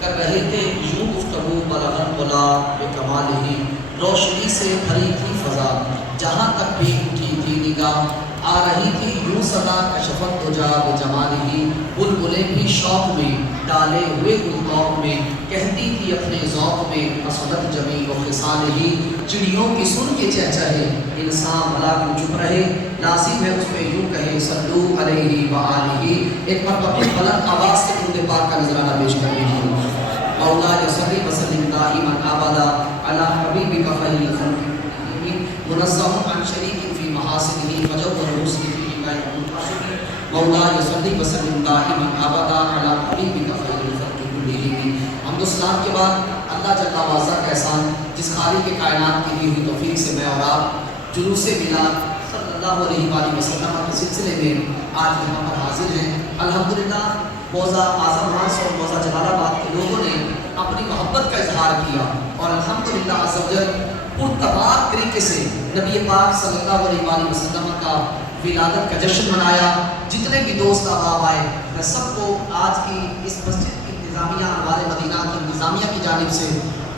کر رہے تھے یوں گفتگو بلغن بلا بے کمال ہی، روشنی سے بھری تھی فضا جہاں تک بھی اٹھی تھی نگاہ، آ رہی تھی یوں صدا کشفت دجا بے جمال ہی، بلبلیں بھی شوق میں ڈالے ہوئے گلطوق میں، کہتی تھی اپنے ذوق میں حسنت جمیل و خصال ہی، چڑیوں کی سن کے چہچہے انسان بھلا کیوں چپ رہے، لازم ہے اس پہ یوں کہے صلو علیہ وآلہ۔ ایک مرتبہ بلند آواز سے درود پاک کا نذرانہ پیش کر لیجیے۔ مولا صلی وسلم دائما ابدا علی حبیبک خیر الخلق منزہ عن شریک فی محاسنہ فجوہر حسنہ فی غیر مولا صلی وسلم دائما ابدا علی حبیبک خیر الخلق کلہم۔ حمد و ثنا کے بعد اللہ جل وعلا کا احسان جس خالق کائنات کی دی ہوئی توفیق سے میں اور آپ جلوس میلاد صلی اللہ علیہ وآلہ وسلم کے سلسلے میں آج یہاں پر حاضر ہیں۔ الحمدللہ موضع اعظم ہانس اور موضع جلال آباد کے لوگوں نے اپنی محبت کا اظہار کیا اور الحمدللہ عز و جل پرتباہ طریقے سے نبی پاک صلی اللہ علیہ وآلہ وسلم کا ولادت کا جشن منایا۔ جتنے بھی دوست احباب آئے میں سب کو آج کی اس مسجد کی انتظامیہ انوار مدینہ کی انتظامیہ کی جانب سے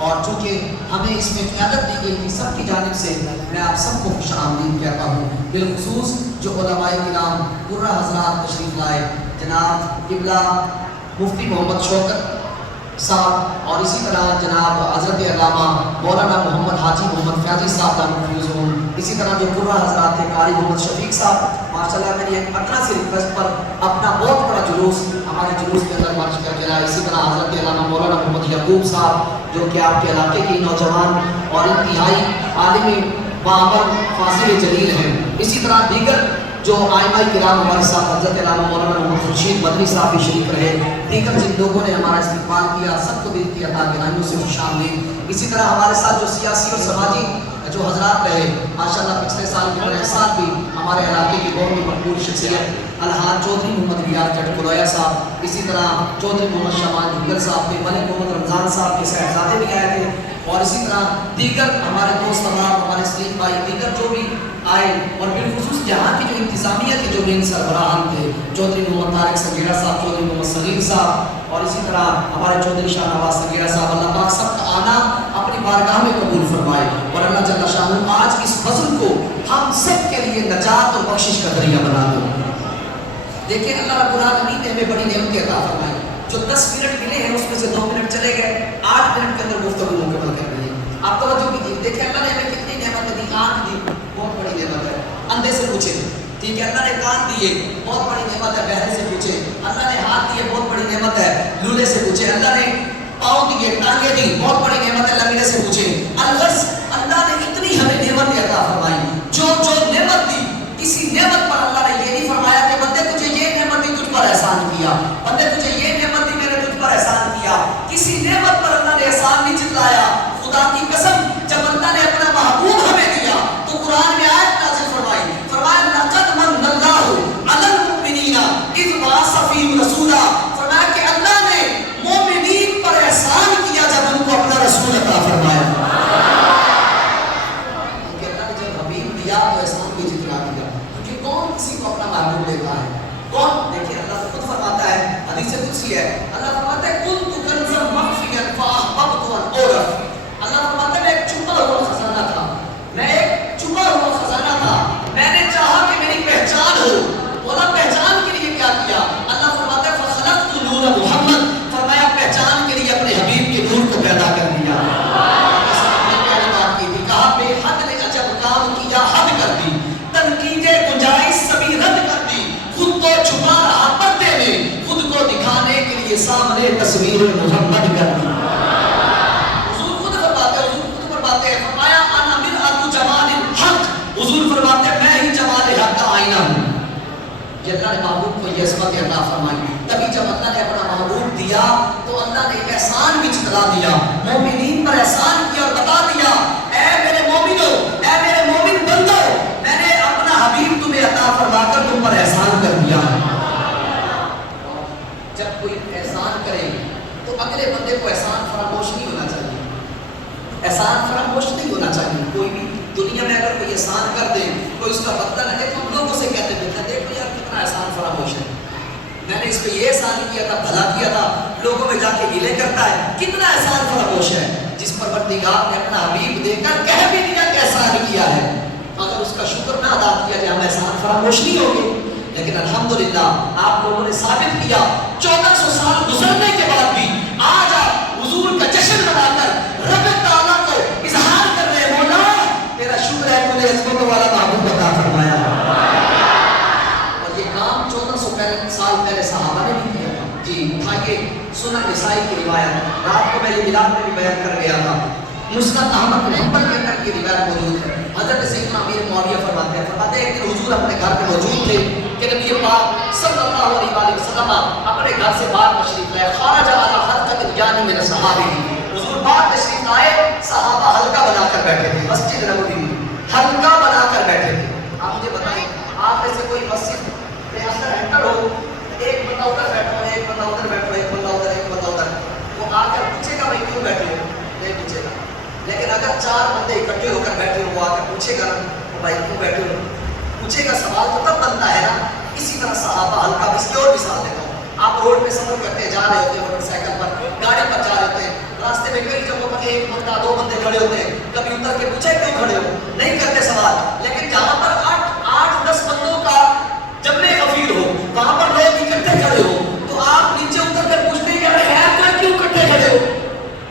اور چونکہ ہمیں اس میں قیادت دی گئی تھی سب کی جانب سے میں آپ سب کو خوش آمدید کہتا ہوں، بالخصوص جو علماء کرام قرہ حضرات تشریف لائے، جناب قبلہ مفتی محمد شوکت صاحب اور اسی طرح جناب حضرت علامہ مولانا محمد حاجی محمد فیاضی صاحب دامت فیضون، اسی طرح جو قرہ حضرات تھے قاری محمد شفیق صاحب، ماشاءاللہ میری ایک ادنا سی ریکویسٹ پر اپنا بہت بڑا جلوس ہمارے جلوس کے اندر مارچ کر کے لائے، اسی طرح حضرت علامہ مولانا محمد یعقوب صاحب جو کہ آپ کے علاقے کے نوجوان اور انتہائی عالم باعمر فاضل جلیل ہیں، اسی طرح دیگر جو آئمہ کرام ہمارے ساتھ حضرت علامہ مولانا محمد خورشید مدنی صاحب بھی شریک رہے، دیگر جن لوگوں نے ہمارا استقبال کیا سب کو دل کی عطا گہرائیوں سے خوش آمدید۔ اسی طرح ہمارے ساتھ جو سیاسی اور سماجی جو حضرات رہے ماشاءاللہ پچھلے سال کے بڑے سال بھی ہمارے علاقے کی بہت ہی مقبول شخصیت الحاج چودھری محمد ریاض جٹ کلویا صاحب، اسی طرح چودھری محمد شامان جھگر صاحب کے ملک محمد رمضان صاحب کے صاحبزادے بھی آئے تھے، اور اسی طرح دیگر ہمارے دوست احباب ہمارے سلیم بھائی دیگر جو بھی آئے، اور بالخصوص جہاں کی جو انتظامیہ کے جو مین سربراہان تھے چودھری محمد طارق سنگیرہ صاحب، چودھری محمد صغیر صاحب اور اسی طرح ہمارے چودھری شاہ نواز سنگیرہ صاحب، اللہ پاک سب کا آنا اپنی بارگاہ میں قبول فرمائے اور اللہ جل شانہ آج اس فضل کو ہم سب کے لیے نجات اور بخشش کا ذریعہ بنا دے۔ دیکھیں اللہ رب العالمین نے ہمیں بڑی نعمت عطا فرمائی، جو 10 منٹ ملے ہیں اس میں سے 2 منٹ چلے گئے، 8 منٹ کے اندر گفتگو مکمل کر رہی ہے۔ آپ توجہ کیجیے، دیکھیں اللہ نے ہمیں کتنی نعمت دی، آنکھ دی بہت بڑی نعمت ہے، اندھے سے پوچھے ٹھیک ہے، اللہ نے کان دیے بہت بڑی نعمت ہے، بہرے سے پوچھے اللہ نے ہاتھ دیے بہت بڑی نعمت ہے، لولے سے پوچھے اللہ نے پاؤں دیے، ٹانگیں دی بہت بڑی نعمت ہے، لنگڑے سے پوچھے الغرض اللہ نے اتنی ہمیں نعمت عطا فرمائی، جو نعمت دی کسی نعمت پر اللہ نے یہ نہیں فرمایا کہ بندے تجھے یہ نعمت دی تجھ پر احسان کیا، بندے تجھے یہ نعمت دی میں نے تجھ پر احسان کیا، کسی نعمت پر اللہ نے احسان نہیں جتلایا۔ خدا کی قسم جب اللہ نے اپنا محبوب ہمیں دیا تو قرآن میں آیت نازل فرمائی، فرمایا لقد من اللہ علی المؤمنین اذ بعث فیہم رسولا، فرمایا کہ اللہ نے مومنین پر احسان کیا جب ان کو اپنا رسول عطا فرمایا۔ کہ اللہ نے جب حبیب دیا تو احسان کو جتلا دیا، کیونکہ کون کسی کو اپنا محبوب دیتا ہے؟ کون؟ دیکھیں اللہ خود فرماتا ہے، حدیث قدسی ہے، اللہ فرماتا ہے کنت کنزا مخفیا فاحببت ان اعرف، اللہ فرماتا ہے میں ایک چھپا ہوا خزانہ تھا، میں ایک چھپا ہوا خزانہ تھا، میں نے چاہا کہ میری پہچان ہو، بولا پہچان کے لیے کیا کیا؟ اللہ فرماتا ہے فخلقت نور محمد، فرمایا پہچان کے لیے اپنے حبیب کے نور کو پیدا کر دیا۔ پیاری بات کی تھی، کہا بے حد نے عجب کام کیا حد کر دی، تنقیدیں گنجائش سبھی رد کر دی، خود کو چھپا رہا پردے میں، خود کو دکھانے کے لیے سامنے تصویر محمد کر دی۔ فرمایا انا مرآت جمال الحق، حضور فرماتے ہیں میں ہی جمال حق کا آئینہ ہوں۔ یہ اللہ نے محبوب کو یہ عظمت عطا فرمائی، تبھی جب اللہ نے اپنا محبوب دیا تو اللہ نے ایک احسان بھی جتلا دیا، مومنین پر احسان کیا اور بتا دیا اے میرے مومنو، اے میرے مومن بندو، میں نے اپنا حبیب تمہیں عطا فرما کر تم پر احسان کر دیا۔ جب کوئی احسان کرے تو اگلے بندے کو احسان فراموش نہیں ہونا چاہیے، احسان فراموش نہیں ہونا چاہیے۔ کوئی بھی دنیا میں اگر کوئی احسان کر دے کوئی اس کا بدلہ لگے تو ہم لوگوں سے کہتے ہیں دیکھو یار کتنا احسان فراموش ہے، میں نے اس پہ یہ احسان کیا تھا، بھلا کیا تھا، لوگوں میں جا کے گلے کرتا ہے. کتنا احسان فراموش ہے جس پروردگار نے اپنا حبیب دے کر کہہ بھی دیا کہ احسان کیا ہے. اگر اس کا شکر نہ ادا کیا جائے ہم احسان فراموش نہیں ہوں گے. لیکن الحمدللہ آپ لوگوں نے ثابت کیا 1400 سال گزرنے کے بعد بھی آج آپ حضور کا جشن منا کر رب تعالیٰ کو اظہار کر رہے ہیں، مولا تیرا شکر ہے تو نے عظمت والا محبوب عطا فرمایا. اور یہ کام 1400 سال پہلے صحابہ نے بھی کیا تھا. جی اٹھائیے سنن نسائی کی روایت، رات کو میں یہ میلاد میں بھی بیان کر گیا تھا. مسند احمد بن حنبل کے اندر یہ روایت موجود ہے. حضرت سیدنا امیر معاویہ فرماتے ہیں ایک دن حضور اپنے گھر پہ موجود تھے کہ نبی پاک صلی اللہ علیہ وآلہ وسلم اپنے گھر سے باہر تشریف لائے. خارج علی حلقۃ الجان من الصحابہ، حضور باہر تشریف لائے، صحابہ حلقہ بنا کر بیٹھے تھے. مسجد نبوی میں حلقہ بنا کر بیٹھے تھے. آپ مجھے بتائیں آپ میں سے کوئی مسجد میں اندر انٹر ہو، ایک بندہ ادھر بیٹھا ہو، ایک بندہ ادھر بیٹھا ہو، ایک بندہ ادھر، ایک بندہ ادھر، وہ آ کر پوچھے گا بھائی کیوں بیٹھے ہو؟ نہیں پوچھے گا. لیکن اگر 4 بندے اکٹھے ہو کر بیٹھے ہو، وہ آ کر پوچھے گا بھائی کیوں بیٹھے ہو، پوچھے گا، سوال تو تب بنتا ہے نا. اسی طرح صحابہ حلقہ، اس کی اور مثال دیتا ہوں. آپ روڈ پہ سفر کرتے جا رہے ہوتے ہیں، موٹر سائیکل پر، گاڑی پر جا رہے ہوتے ہیں، راستے میں کئی جگہوں پر ایک بندہ 2 بندے کھڑے ہوتے ہیں. کبھی اتر کے پوچھے کیوں کھڑے ہو، نہیں کرتے سوال. لیکن جہاں پر 8-10 بندوں کا جمع غفیر ہو، وہاں پر لوگ اکٹھے کھڑے ہو، تو آپ نیچے اتر کر پوچھتے ہیں کہ ارے خیر کوئی کیوں اکٹھے کھڑے ہو،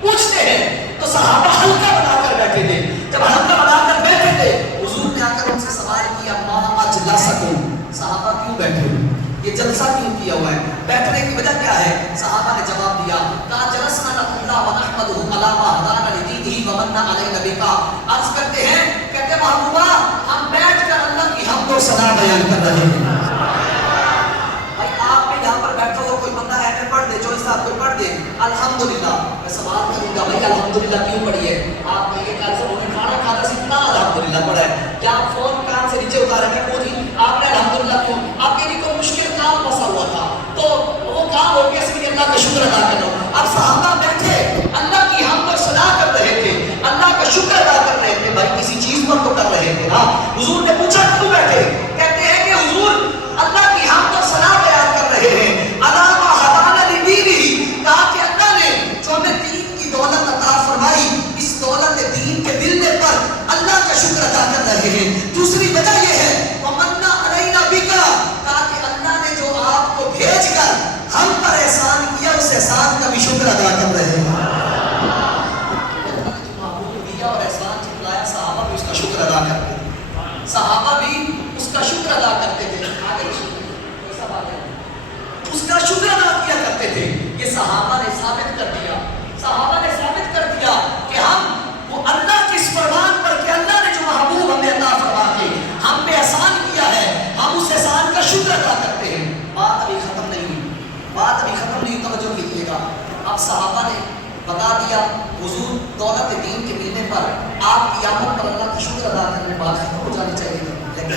پوچھتے ہیں. تو صحابہ حلقہ بنا کر بیٹھے تھے. جب حلقہ بنا کر بیٹھے تھے حضور نے آ کر ان سے سوال کیا ما اجلسکم، صحابہ کیوں بیٹھے ہو، یہ جلسہ کیوں کیا ہوا ہے، بیٹھنے کی وجہ کیا ہے؟ صحابہ نے جواب دیا کہا جلسنا للہ ونحمدہ علی ما ہدانا لدینہ ومن علینا بکا. عرض کرتے ہیں، کہتے ہیں محبوبہ ہم بیٹھ کر اللہ کی حمد و ثنا بیان کر رہے ہیں. بھائی آپ بھی یہاں پر بیٹھا ہو، کوئی بندہ ہے پڑھ دے، جو اس ساتھ کوئی پڑھ دے الحمدللہ. میں سوال کروں گا بھائی الحمدللہ کیوں پڑھی ہے؟ آپ کہیں گے کل سے انہوں نے کھانا کھاتا سے اتنا الحمدللہ پڑھا ہے. کیا آپ فون کان سے نیچے اتارے ہیں وہ جی آپ نے الحمدللہ کیوں؟ آپ کے لیے کوئی مشکل کام پھنسا ہوا تھا تو وہ کام ہو گیا، اس لیے اللہ کا شکر ادا کر رہا ہوں. اب صحابہ بیٹھے اللہ کی حمد و ثنا کر رہے تھے، اللہ کا شکر ادا کر رہے تھے. بھائی کسی چیز پر تو کر رہے تھے نا. حضور نے پوچھا کیوں بیٹھے؟ کہتے ہیں کہ حضور اللہ کی حمد و ثنا بیان کر رہے ہیں علامہ ہدانا لدینہ، کہا کہ اللہ نے جو ہمیں دین کی دولت عطا فرمائی، اس دولت دین کے ملنے پر اللہ کا شکر ادا کر رہے ہیں. دوسری وجہ یہ ہے ومن علینا بکا، کہا کہ اللہ نے جو آپ کو بھیج کر ہم پر احسان کیا، اس احسان کا بھی شکر ادا کر رہے ہیں. اور احسان چلایا، صحابہ بھی اس کا شکر ادا کرتے تھے، صحابہ بھی اس کا شکر ادا کرتے تھے. اس کا شکر ادا کیا کرتے تھے. یہ صحابہ نے ثابت کر دیا، صحابہ نے ثابت کر دیا کہ ہم وہ اللہ کے اس فرمان پر کہ اللہ نے جو محبوب ہمیں عطا فرما کے ہم پہ احسان کیا ہے، ہم اس احسان کا شکر ادا کرتے ہیں. بات ابھی ختم نہیں ہوئی، بات ابھی ختم نہیں، توجہ کیجیے گا. اب صحابہ نے بتا دیا حضور دولت دین کے ملنے پر آپ کی آمد پر اللہ کا شکر ادا کرنے، بات ختم ہو جانی چاہیے تھی. لیکن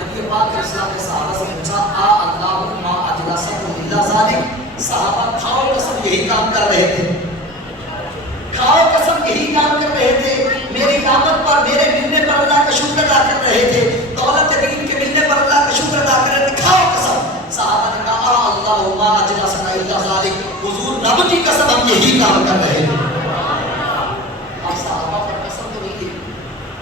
نبی پاک علیہ السلام نے صحابہ سے پوچھا اللہ ما اجلسکم الا ذلک. صحابہ کھاؤ قسم یہی کام کر رہے تھے، کھاؤ قسم یہی کام کر رہے تھے، میری آمد پر میرے ملنے پر اللہ کا شکر ادا کر رہے تھے، دولت دین کے ملنے پر اللہ کا شکر ادا کر رہے تھے. کھاؤ قسم. صحابہ نے کہا اللہ ما اجلسنا الا ذلک، حضور رب کی قسم ہم یہی کام کر رہے ہیں. اب صحابہ پر قسم تو نہیں لی،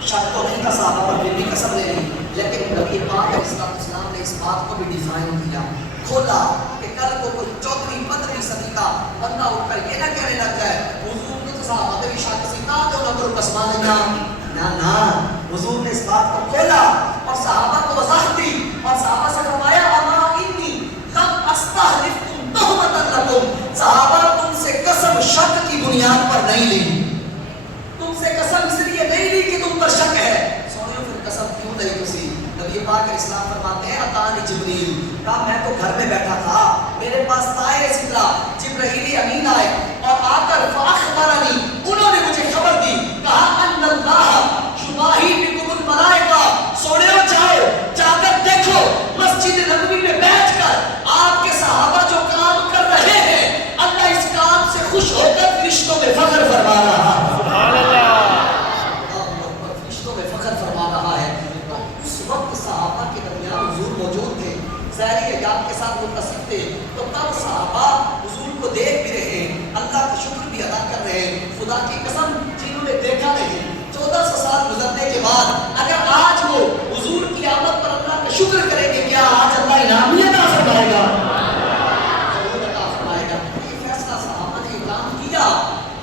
شک تو نہیں تھا صحابہ پر، پھر بھی قسم لے لی. لیکن نبی پاک علیہ السلام نے اس بات کو بھی ڈیزائن کیا، کھولا کہ کل کو کوئی 14ویں 15ویں صدی کا بندہ اٹھ کر یہ نہ کہنے لگ جائے حضور نے تو صحابہ بھی شاک سیتا تو نہ کرو قسمان نہ. حضور نے اس بات کو کھولا اور صحابہ کو وضاحت دی اور صحابہ سے فرمایا اما انی لم استحلفکم تہمۃ لکم. صحابہ تم سے قسم شک کی بنیاد پر نہیں لی، تم سے قسم اس لیے نہیں لی کہ تم پر شک ہے. سوچو پھر قسم کیوں نہیں کسی؟ نبی پاک اسلام فرماتے ہیں اتانی جبریل، کہا میں تو گھر میں بیٹھا تھا، میرے پاس طائر سدرا جبرائیل امین آئے اور آ کر فاخبرنی، انہوں نے مجھے خبر دی، کہا ان اللہ یباہی بکم الملائکہ، سوڑے ہو جاؤ جا کر دیکھو مسجد نبوی میں بیٹھ کر آپ کے صحابہ جو کام کر رہے ہیں اللہ اس کام سے خوش ہو کر فرشتوں میں فخر فرما رہا ہے. سبحان اللہ، فرشتوں میں فخر فرما رہا ہے. تو اس وقت صحابہ کے درمیان حضور موجود تھے، ظاہری حجاب کے ساتھ متصف تھے. خدا کی قسم جنہوں نے دیکھا نہیں 1400 سال گزرنے کے بعد اگر آج وہ حضور کی آمد پر اللہ کا شکر کریں گے کیا آج اللہ انعام نہیں عطا فرمائے گا؟ ضرور عطا فرمائے گا. یہ فیصلہ صحابہ نے کام کیا,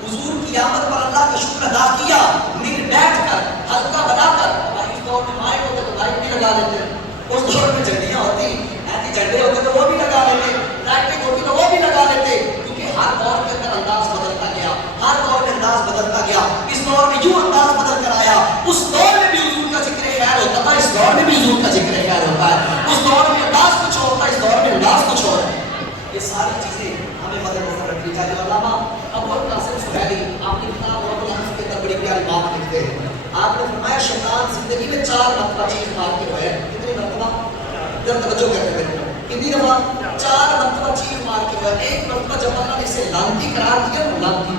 حضور کی آمد پر اللہ کا شکر ادا کیا, مل بیٹھ کر حلقہ بنا کر. بھائی اس دور میں مائک ہوتے تو مائک بھی لگا لیتے, اس دور میں جھنڈیاں ہوتی ایسی جھنڈے ہوتے تو وہ بھی لگا لیتے, لائٹنگ ہوتی تو وہ بھی لگا لیتے, کیونکہ ہر دور کے اندر انداز بدلتا گیا, ہر دور میں انداز بدلتا گیا. اس دور میں یوں انداز بدل کر آیا, اس دور میں بھی حضور کا ذکر خیر ہوتا تھا, اس دور میں بھی حضور کا ذکر خیر ہوتا ہے. اس دور میں انداز کچھ ہوتا ہے, اس دور میں انداز کچھ اور ہے. یہ ساری چیزیں ہمیں مد نظر رکھنی چاہیے. علامہ ابو قاسم سہیلی آپ کی کتاب رب الحمد کے اندر بڑی پیاری بات لکھتے ہیں. آپ نے فرمایا شیطان زندگی میں 4 مرتبہ چیخ مار کے رویا. کتنی مرتبہ؟ ذرا توجہ کرتے ہیں. کتنی دفعہ؟ 4 مرتبہ چیخ مار کے رویا. ایک مرتبہ جب اللہ نے اسے لعنتی قرار دیا, لعنتی,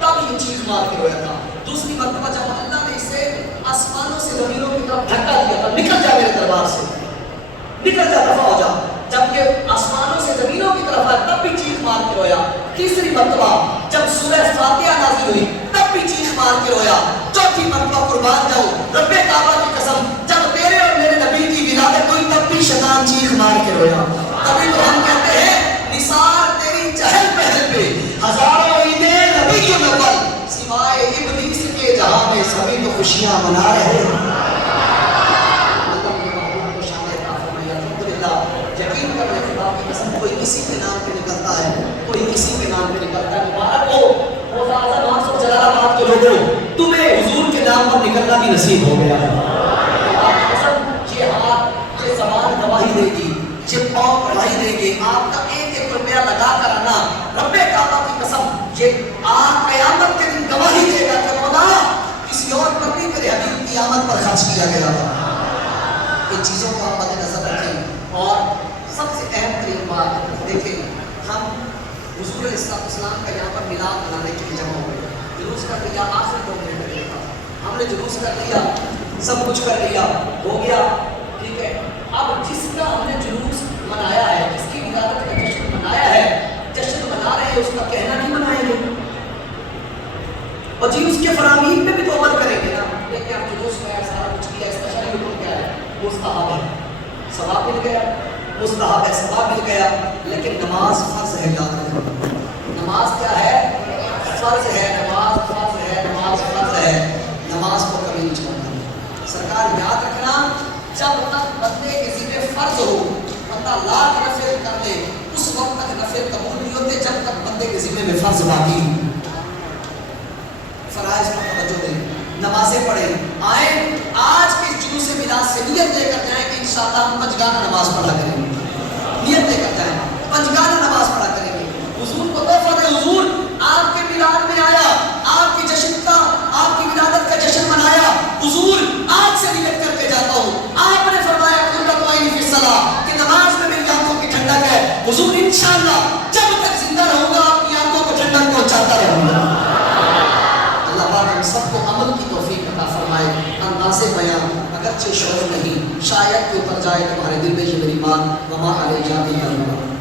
تب یہ چیخ مار کے رویا تھا. دوسری مرتبہ جب اللہ نے اسے آسمانوں سے زمینوں کی طرف دھکا دیا تھا, نکل جا میرے دربار سے, نکل جا, دفع ہو جا. جب یہ آسمانوں سے زمینوں کی طرف آیا تب بھی چیخ مار کے رویا. تیسری مرتبہ جب سورہ فاتحہ نازل ہوئی تب بھی چیخ مار کے رویا. چوتھی مرتبہ قربان جاؤ رب کعبہ کی قسم جب تیرے اور میرے نبی کی ولادت ہوئی تب بھی شیطان چیخ مار کے رویا. تبھی تو ہم کہتے ہیں نثار تیری چہل پہل پہ ہزاروں عیدیں نبی کے نقل سوائے ابلیس کے جہاں میں سبھی تو خوشیاں منا رہے ہیں. یقین کر رہے خدا کی قسم کوئی کسی کے نام پہ نکلتا ہے, کوئی کسی کے نام پہ نکلتا ہے. مبارک ہو روزہ اعظم آج جلال آباد کے لوگوں, تمہیں حضور کے نام پر نکلنا بھی نصیب ہو گیا ہے. یہ ہاتھ, یہ زبان گواہی دے گی, یہ پاؤں گواہی دے گی. آپ کا 1-1 روپیہ لگا کر آنا رب کعبہ کی قسم یہ آج قیامت کے دن گواہی دے گا کہ خدا کسی اور پر نہیں میرے حبیب کی آمد پر خرچ کیا گیا تھا. ان چیزوں کو آپ مد نظر رکھیں. اور سب سے اہم ترین بات دیکھیں, ہم حضور علیہ السلام کا یہاں پر میلاد منانے کے لیے جمع ہوئے, جلوس کر لیا, آخر 2 منٹ لگے تھا, ہم نے جلوس کر لیا, سب کچھ کر لیا, ہو گیا, ٹھیک ہے. اب جس کا ہم نے جلوس منایا ہے, جس کی ولادت کا جشن منایا ہے, جشن منا رہے ہیں, اس کا کہنا نہیں منائیں گے, اور جی اس کے فرامین میں بھی تو عمل کریں گے نا. لیکن آپ جلوس میں سارا کچھ کیا, اس کا شریف حکم کیا ہے, مستحب ہے, ثواب مل گیا, مستحب ہے, ثواب مل گیا. لیکن نماز فرض ہے, یاد رکھیں. نماز کیا ہے؟ فرض ہے. نماز فرض ہے, نماز فرض ہے. نماز کو کبھی نہیں چھوڑنا. سرکار یاد رکھنا, جب تک بندے کے ذمہ فرض ہو, بندہ لاکھ نفل کر لے, اس وقت تک نفل قبول نہیں ہوتے جب تک بندے کے ذمہ میں فرض باقی ہو. فرائض پر توجہ دیں, نمازیں پڑھیں, آئیں آج کے جلوس میلاد سے نیت لے کر جائیں کہ انشاءاللہ ہم پنجگانہ نماز پڑھا کریں گے. نیت لے کر جائیں, پنجگانہ نماز پڑھا کریں گے. حضور کو تحفہ دیں, حضور آپ کے میلاد میں آیا, آپ کی جشن کا, آپ کی ولادت کا جشن منایا, حضور آج سے نیت کر کے جاتا ہوں. آپ نے فرمایا قرۃ عینی فی الصلاۃ کہ نماز میں میری آنکھوں کی ٹھنڈک ہے. حضور انشاءاللہ جب تک زندہ رہوں گا آپ کی آنکھوں کو ٹھنڈک پہنچاتا رہوں گا. اللہ پاک ہم سب کو عمل کی توفیق عطا فرمائے. انداز بیان اگرچہ شعور نہیں, شاید کہ اتر جائے تمہارے دل میں یہ میری بات, وما علیہ جاتی کروں.